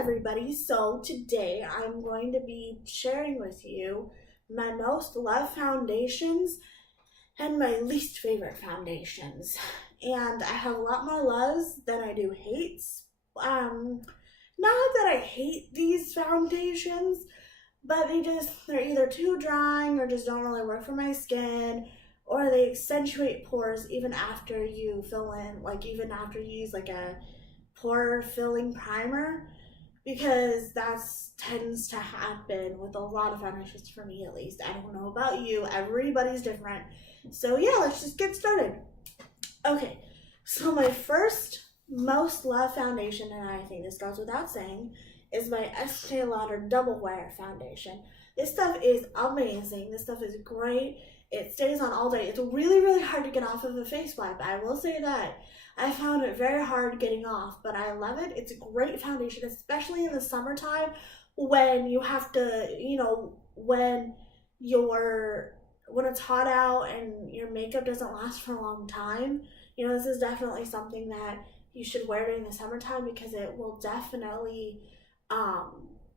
everybody. So today I'm going to be sharing with you my most loved foundations and my least favorite foundations. And I have a lot more loves than I do hates. Um, Not that I hate these foundations, but they're either too drying or just don't really work for my skin, or they accentuate pores even after you fill in, like even after you use like a pore filling primer, because that tends to happen with a lot of foundations, for me at least. I don't know about you, everybody's different. So yeah, let's just get started. Okay, so my first most loved foundation, and I think this goes without saying, is my Estee Lauder Double Wear Foundation. This stuff is amazing. This stuff is great. It stays on all day. It's really, really hard to get off of a face wipe. I will say that. I found it very hard getting off, but I love it. It's a great foundation, especially in the summertime when you have to, when it's hot out and your makeup doesn't last for a long time. This is definitely something that you should wear during the summertime because it will definitely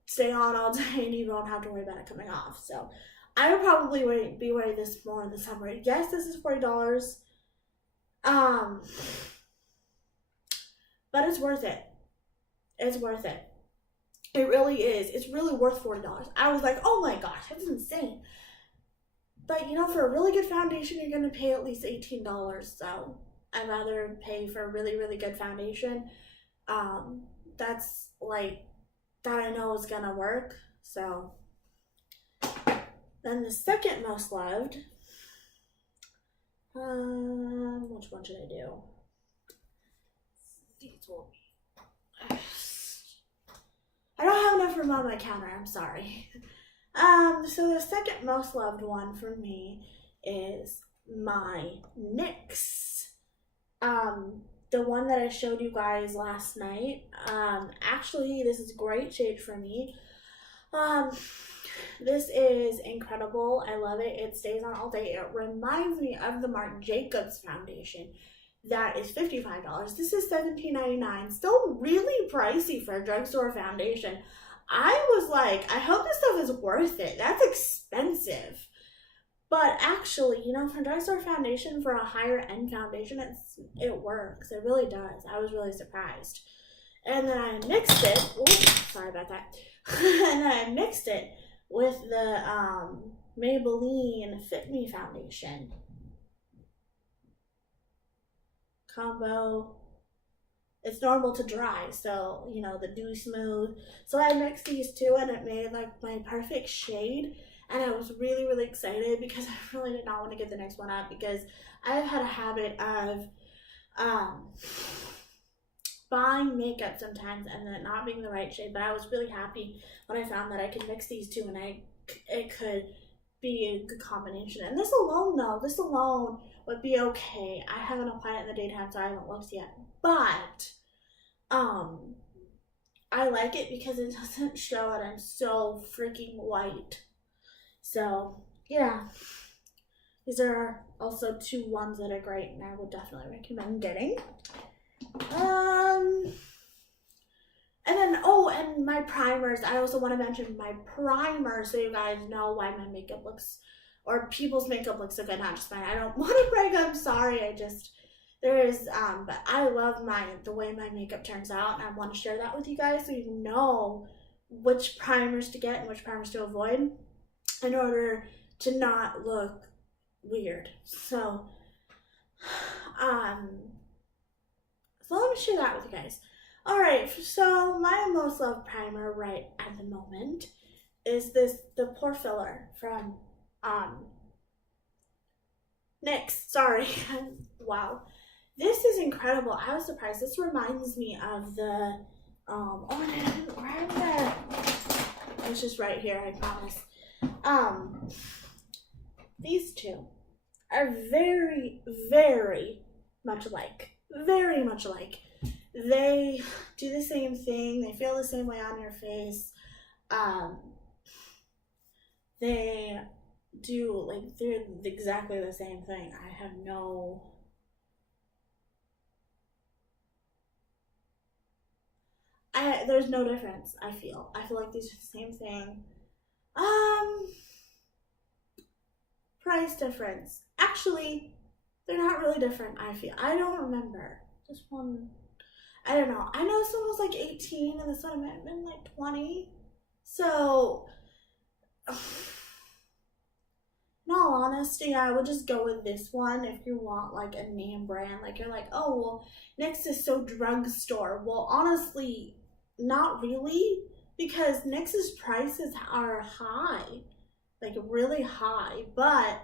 stay on all day and you don't have to worry about it coming off. So I would probably be wearing this more in the summer. Yes, this is $40. But it's worth it. It's worth it. It really is. It's really worth $40. I was like, oh my gosh, that's insane. But for a really good foundation, you're going to pay at least $18. So I'd rather pay for a really, really good foundation. That's like, that I know is going to work. So then the second most loved, which one should I do? These will be. I don't have enough room on my counter, I'm sorry. So the second most loved one for me is my NYX. The one that I showed you guys last night. Actually, this is a great shade for me. This is incredible. I love it. It stays on all day. It reminds me of the Marc Jacobs foundation. That is $55. This is $17.99. Still really pricey for a drugstore foundation. I was like, I hope this stuff is worth it. That's expensive. But actually, for drugstore foundation, for a higher end foundation, it works. It really does. I was really surprised. And then I mixed it. Oops, sorry about that. And then I mixed it with the Maybelline Fit Me foundation combo. It's normal to dry, so the dewy smooth. So I mixed these two and it made like my perfect shade, and I was really, really excited because I really did not want to give the next one up because I've had a habit of buying makeup sometimes and then not being the right shade. But I was really happy when I found that I could mix these two and it could be a good combination. And this alone would be okay. I haven't applied it in the daytime, so I haven't looked yet. But I like it because it doesn't show that I'm so freaking white. So yeah, these are also two ones that are great, and I would definitely recommend getting. And then, and my primers. I also want to mention my primer so you guys know why my makeup looks, or people's makeup looks so good, not just mine. I don't want to brag, I'm sorry. But I love the way my makeup turns out, and I want to share that with you guys so you know which primers to get and which primers to avoid in order to not look weird. So let me share that with you guys. Alright, so my most loved primer right at the moment is the pore filler from NYX. Sorry. Wow. This is incredible. I was surprised. This reminds me of the I didn't grab that. It's just right here, I promise. These two are very, very much alike. Very much alike. They do the same thing. They feel the same way on your face. They do, they're exactly the same thing. I have no there's no difference. I feel like these are the same thing. Price difference. Actually, they're not really different. I don't remember. This one, I don't know. I know this one was like 18 and this one might have been like 20. So, in all honesty, I would just go with this one if you want like a name brand. Like you're like, oh well, NYX is so drugstore. Well, honestly, not really, because NYX's prices are high, like really high. But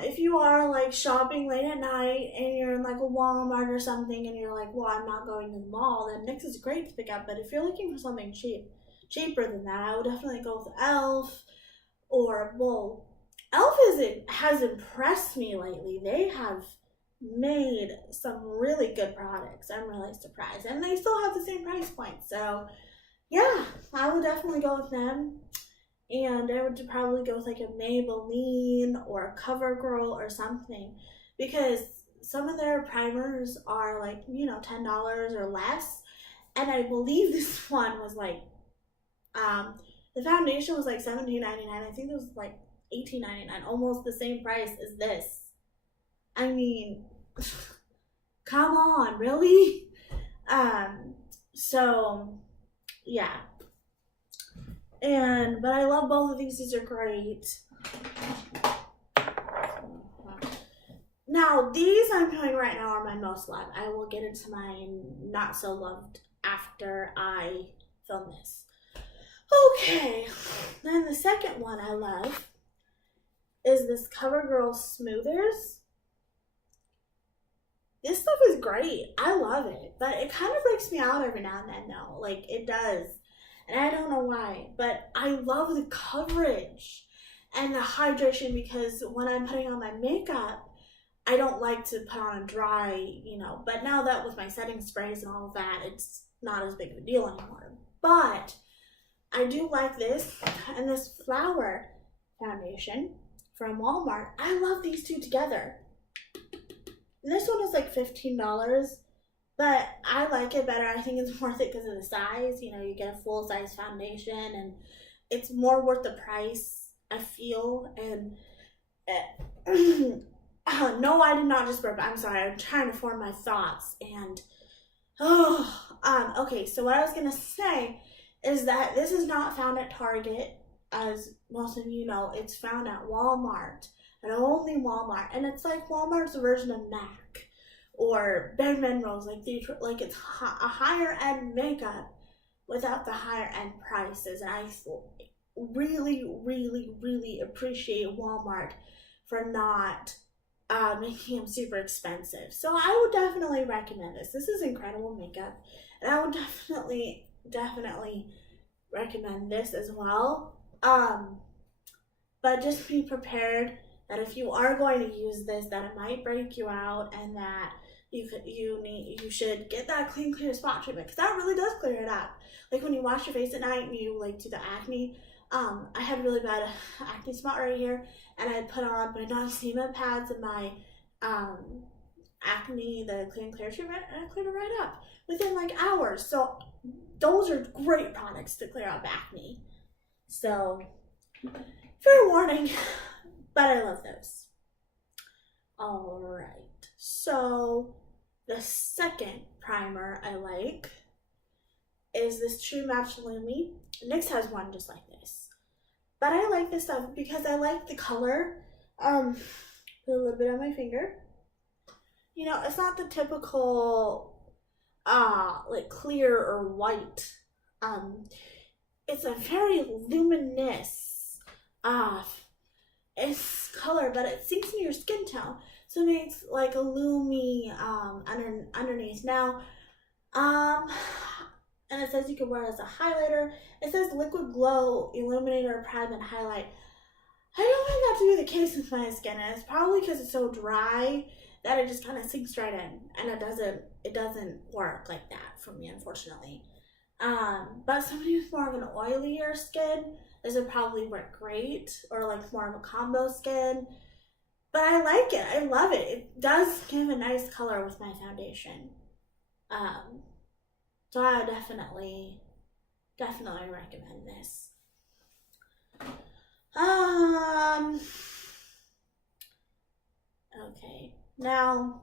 if you are like shopping late at night and you're in like a Walmart or something and you're like, well, I'm not going to the mall, then NYX is great to pick up. But if you're looking for something cheaper than that, I would definitely go with e.l.f. or, well, e.l.f. has impressed me lately. They have made some really good products. I'm really surprised. And they still have the same price point. So, yeah, I would definitely go with them. And I would probably go with like a Maybelline or a CoverGirl or something, because some of their primers are like, you know, $10 or less. And I believe this one was like, the foundation was like $17.99. I think it was like $18.99, almost the same price as this. I mean, come on, really? So yeah. But I love both of these. These are great. Now, these I'm doing right now are my most loved. I will get into my not so loved after I film this. Okay, then the second one I love is this CoverGirl Smoothers. This stuff is great. I love it, but it kind of breaks me out every now and then though. Like, it does. And I don't know why, but I love the coverage and the hydration, because when I'm putting on my makeup, I don't like to put on a dry, you know, but now that with my setting sprays and all of that, it's not as big of a deal anymore. But I do like this and this Flower foundation from Walmart. I love these two together. And this one is like $15. But I like it better. I think it's worth it because of the size. You know, you get a full size foundation and it's more worth the price, I feel. And no, I did not just burp. I'm sorry. I'm trying to form my thoughts. And okay. So what I was gonna say is that this is not found at Target, as most of you know. It's found at Walmart, and only Walmart. And it's like Walmart's version of MAC or Bare Minerals, like it's a higher end makeup without the higher end prices. And I really, really, really appreciate Walmart for not making them super expensive. So I would definitely recommend this. This is incredible makeup, and I would definitely recommend this as well. But just be prepared that if you are going to use this, that it might break you out, and that you should get that clear spot treatment, because that really does clear it up. Like when you wash your face at night and you like do the acne. I had really bad acne spot right here, and I put on my non-steam pads and my acne, the clear treatment, and I cleared it right up within like hours. So those are great products to clear up acne. So fair warning, but I love those. All right. So the second primer I like is this True Match Lumi. NYX has one just like this, but I like this stuff because I like the color. Put a little bit on my finger. You know, it's not the typical like clear or white. It's a very luminous it's color, but it sinks into your skin tone, so it makes like a lumi underneath. Now and it says you can wear it as a highlighter. It says Liquid Glow Illuminator Prime and Highlight. I don't want that to be the case with my skin, and it's probably because it's so dry that it just kind of sinks right in, and it doesn't work like that for me, unfortunately. But somebody with more of an oilier skin, this would probably work great, or like more of a combo skin. But I like it. I love it. It does give a nice color with my foundation. So I definitely recommend this. Okay, now,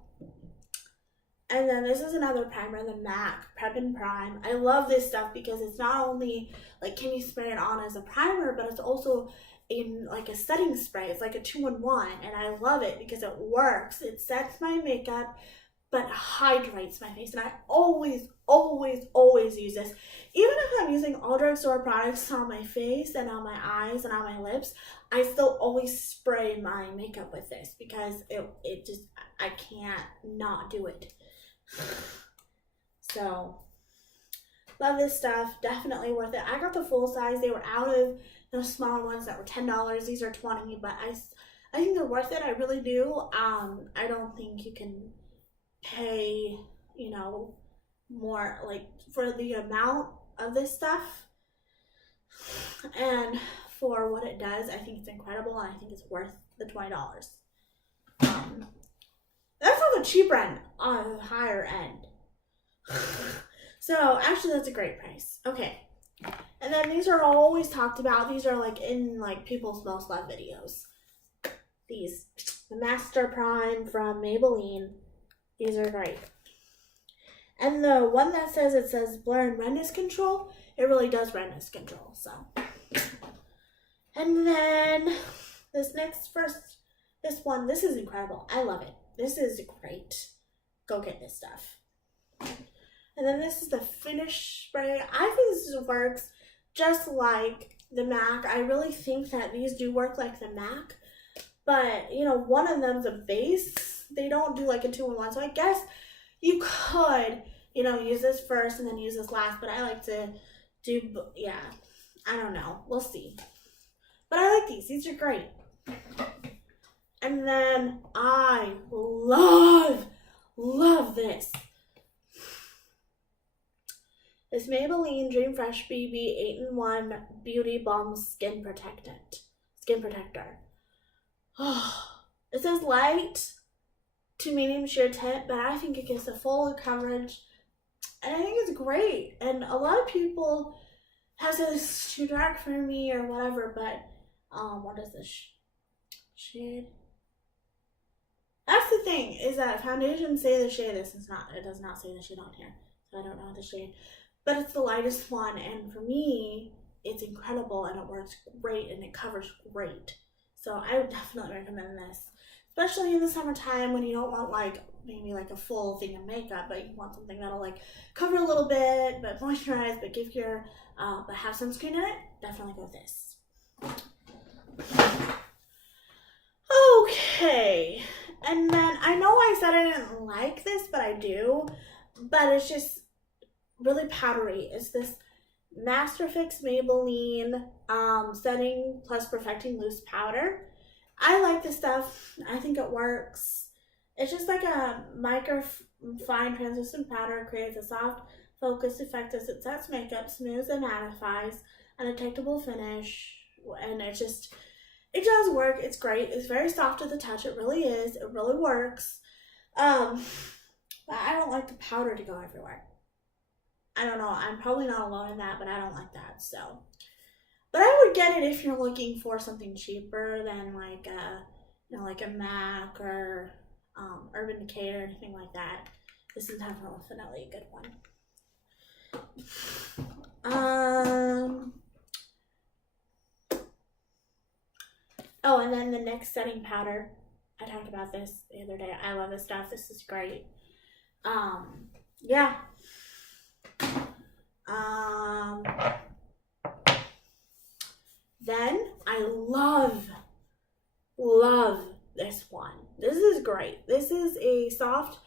and then this is another primer, the MAC Prep and Prime. I love this stuff because it's not only like can you spray it on as a primer, but it's also in like a setting spray. It's like a 2-in-1, and I love it because it works. It sets my makeup, but hydrates my face, and I always use this. Even if I'm using all drugstore products on my face and on my eyes and on my lips, I still always spray my makeup with this because it just, I can't not do it. So love this stuff, definitely worth it. I got the full size. They were out of the smaller ones that were $10. These are $20, but I think they're worth it. I really do. I don't think you can pay, you know, more like for the amount of this stuff and for what it does. I think it's incredible, and I think it's worth the $20. That's on the cheaper end, on the higher end. So actually that's a great price. Okay, and then these are always talked about. These are like in like people's most loved videos. These, the Master Prime from Maybelline. These are great. And the one that says blur and redness control, it really does redness control. So, and then this one, this is incredible. I love it. This is great. Go get this stuff. And then this is the finish spray. I think this works just like the MAC. I really think that these do work like the MAC, but you know, one of them's a base. They don't do like a 2-in-1, so I guess you could, you know, use this first and then use this last, but I like to do, yeah, I don't know, we'll see. But I like these are great. And then I love this Maybelline Dream Fresh BB 8-in-1 Beauty Balm Skin Protector. Oh, it says light to medium sheer tint, but I think it gives the full coverage, and I think it's great. And a lot of people have said it's too dark for me or whatever, but what is this shade? That's the thing, is that foundations say the shade. This is not, it does not say the shade on here, so I don't know the shade, but it's the lightest one, and for me it's incredible, and it works great, and it covers great. So I would definitely recommend this, especially in the summertime when you don't want like maybe like a full thing of makeup, but you want something that'll like cover a little bit but moisturize, but give your but have sunscreen in it. Definitely go with this. Okay, and then I know I said I didn't like this, but I do, but it's just really powdery. It's this Master Fix Maybelline Setting Plus Perfecting Loose Powder. I like this stuff. I think it works. It's just like a micro fine translucent powder. Creates a soft, focused effect as it sets makeup, smooths and mattifies, a detectable finish, and it does work. It's great. It's very soft to the touch. It really is. It really works. But I don't like the powder to go everywhere. I don't know. I'm probably not alone in that, but I don't like that. So, but I would get it if you're looking for something cheaper than like like a MAC or Urban Decay or anything like that. This is definitely a good one. Oh, and then the NYX setting powder. I talked about this the other day. I love this stuff. This is great. Yeah. Then I love this one. This is great. This is a soft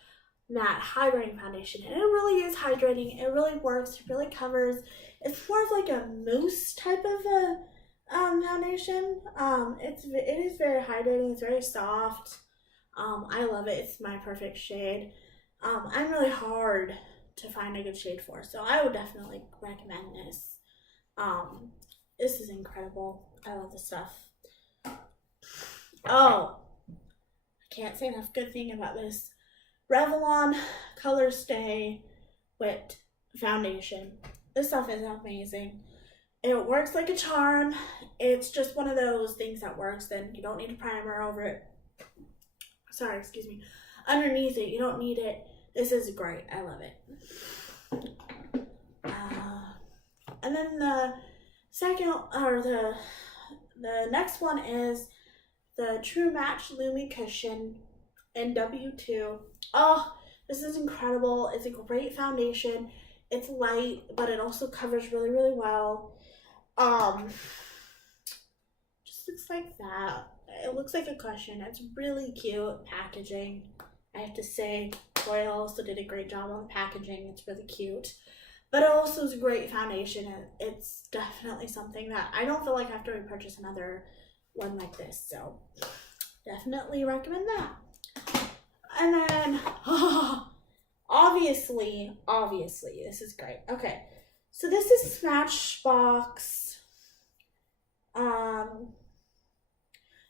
matte hydrating foundation, and it really is hydrating. It really works. It really covers. It's more of like a mousse type of a foundation. It is very hydrating. It's very soft. I love it. It's my perfect shade. I'm really hard to find a good shade for, so I would definitely recommend this. This is incredible. I love this stuff. Oh, I can't say enough good thing about this. Revlon Color Stay Wet foundation. This stuff is amazing. It works like a charm. It's just one of those things that works. Then you don't need a primer over it. Sorry, excuse me. Underneath it, you don't need it. This is great. I love it. And then the second, or the next one is the True Match Lumi Cushion in W2. Oh, this is incredible. It's a great foundation. It's light, but it also covers really, really well. Just looks like that. It looks like a cushion. It's really cute packaging. I have to say, Royal also did a great job on the packaging. It's really cute. But it also is a great foundation, and it's definitely something that I don't feel like I have to repurchase another one like this. So definitely recommend that. And then, obviously, this is great. Okay, so this is Smashbox.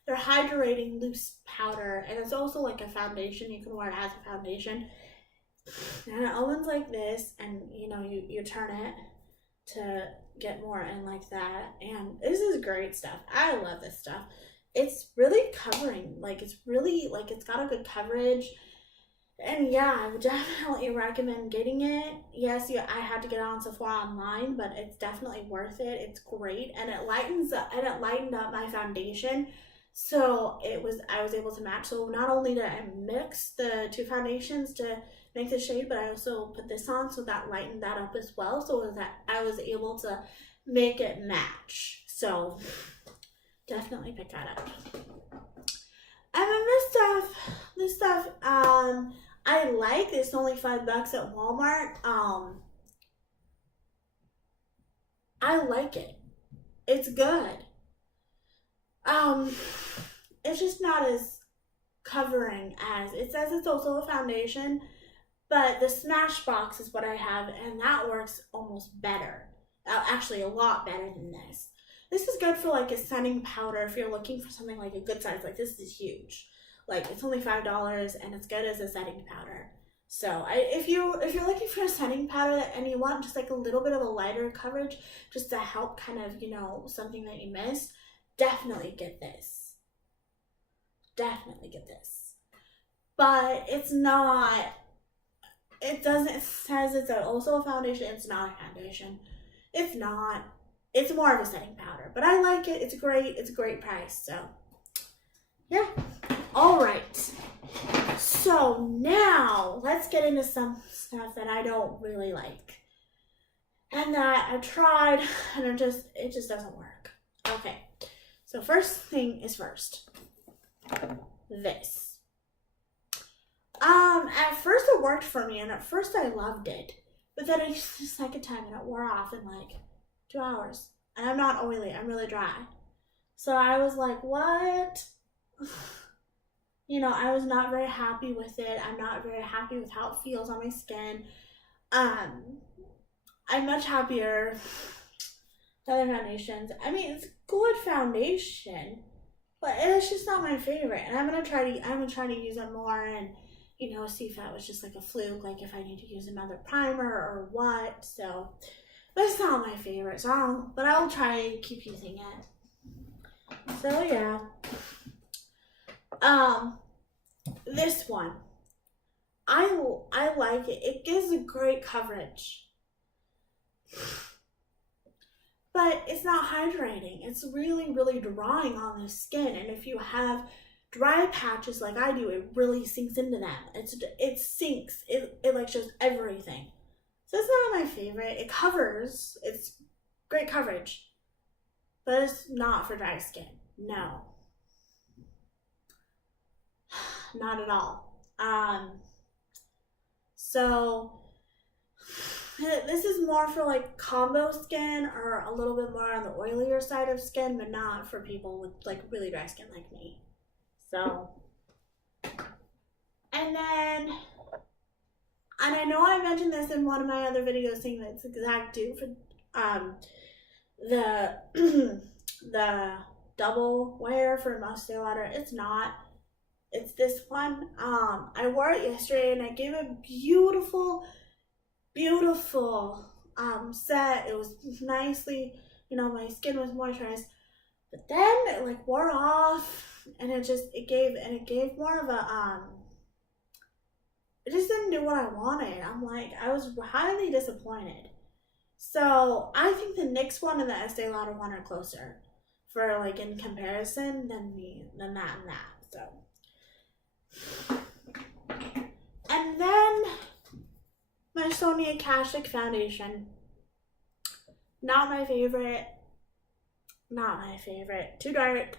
They're hydrating loose powder, and it's also like a foundation. You can wear it as a foundation. And it opens like this, and you turn it to get more in like that. And this is great stuff. I love this stuff. It's really covering. Like, it's really, like, it's got a good coverage. And yeah, I would definitely recommend getting it. Yes, I had to get it on Sephora online, but it's definitely worth it. It's great, and it lightened up my foundation. So I was able to match. So not only did I mix the two foundations to make the shade, but I also put this on, so that lightened that up as well, so that I was able to make it match. So definitely pick that up. And then this stuff, I like. It's only $5 at Walmart. I like it. It's good. It's just not as covering as it says. It's also a foundation, but the Smashbox is what I have, and that works almost better. Actually, a lot better than this. This is good for like a setting powder if you're looking for something like a good size. Like, this is huge. Like, it's only $5, and it's good as a setting powder. So if you're looking for a setting powder and you want just like a little bit of a lighter coverage, just to help kind of, something that you missed, definitely get this. Definitely get this. But it's not. It says it's also a foundation. It's not a foundation. It's not. It's more of a setting powder. But I like it. It's great. It's a great price. So, yeah. All right. So now let's get into some stuff that I don't really like, and that I've tried, and it just doesn't work. Okay. So first thing is first. This. At first it worked for me, and at first I loved it, but then I used it the second time, and it wore off in like 2 hours. And I'm not oily, I'm really dry. So I was like, what? I was not very happy with it. I'm not very happy with how it feels on my skin. I'm much happier with other foundations. I mean, it's good foundation, but it's just not my favorite. And I'm gonna try to use it more, and see if that was just like a fluke, like if I need to use another primer or what. So, but it's not my favorite. So, but I'll try to keep using it. So yeah. This one, I like it. It gives a great coverage, but it's not hydrating. It's really, really drying on the skin, and if you have dry patches like I do, it really sinks into them. It sinks. It like shows everything. So it's not my favorite. It covers. It's great coverage, but it's not for dry skin. No. Not at all. So this is more for like combo skin, or a little bit more on the oilier side of skin, but not for people with like really dry skin like me. So, and I know I mentioned this in one of my other videos, saying that it's the exact dupe for the double wear for Estee Lauder. It's not. It's this one. I wore it yesterday, and I gave a beautiful beautiful set. It was nicely, my skin was moisturized. But then it like wore off, and it gave more of a it just didn't do what I wanted. I was highly disappointed. So I think the NYX one and the Estee Lauder one are closer for like in comparison than that and that. So and then my Sonia Kashuk foundation. Not my favorite. Not my favorite. Too dark.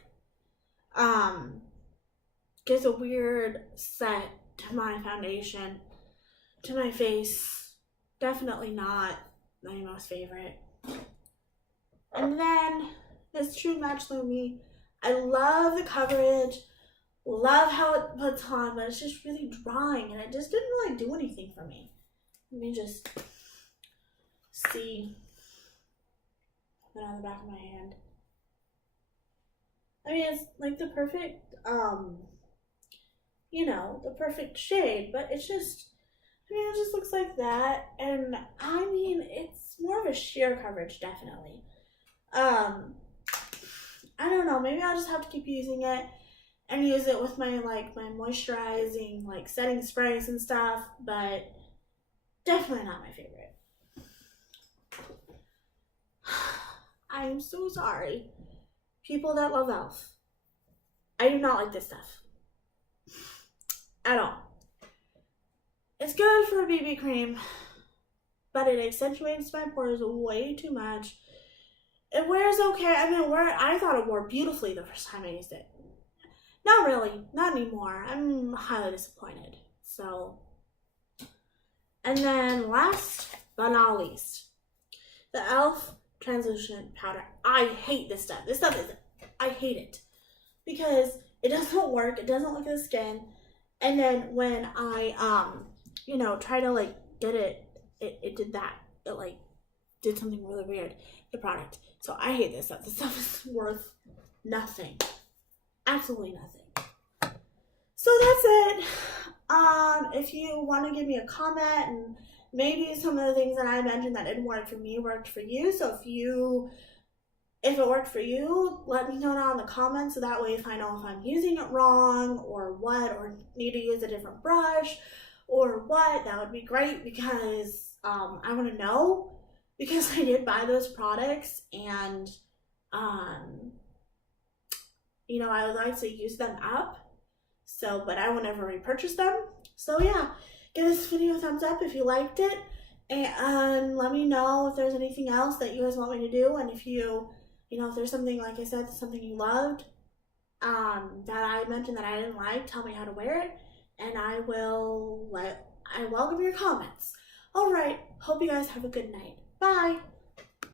Gives a weird set to my foundation, to my face. Definitely not my most favorite. And then this True Match Lumi. I love the coverage, love how it puts on, but it's just really drying and it just didn't really do anything for me. Let me just see. Put it on the back of my hand. I mean, it's like the perfect, the perfect shade, but it just looks like that. And I mean, it's more of a sheer coverage, definitely. I don't know, maybe I'll just have to keep using it and use it with my moisturizing, setting sprays and stuff, but definitely not my favorite. I'm so sorry. People that love e.l.f. I do not like this stuff. At all. It's good for a BB cream, but it accentuates my pores way too much. It wears okay. I mean, I thought it wore beautifully the first time I used it. Not really. Not anymore. I'm highly disappointed. So, and then last but not least, the e.l.f. translucent powder. I hate this stuff. I hate it because it doesn't work. It doesn't look at the skin. And then when I try to get it did that. It did something really weird. The product. So I hate this stuff. This stuff is worth nothing. Absolutely nothing. So that's it. If you want to give me a comment, and maybe some of the things that I mentioned that didn't work for me worked for you. So if it worked for you, let me know down in the comments, so that way if I know if I'm using it wrong or what, or need to use a different brush or what, that would be great, because I want to know, because I did buy those products and I would like to use them up, so, but I will never repurchase them. So yeah, give this video a thumbs up if you liked it, and let me know if there's anything else that you guys want me to do, and if if there's something, like I said, something you loved that I mentioned that I didn't like, tell me how to wear it, and I welcome your comments. All right, hope you guys have a good night. Bye.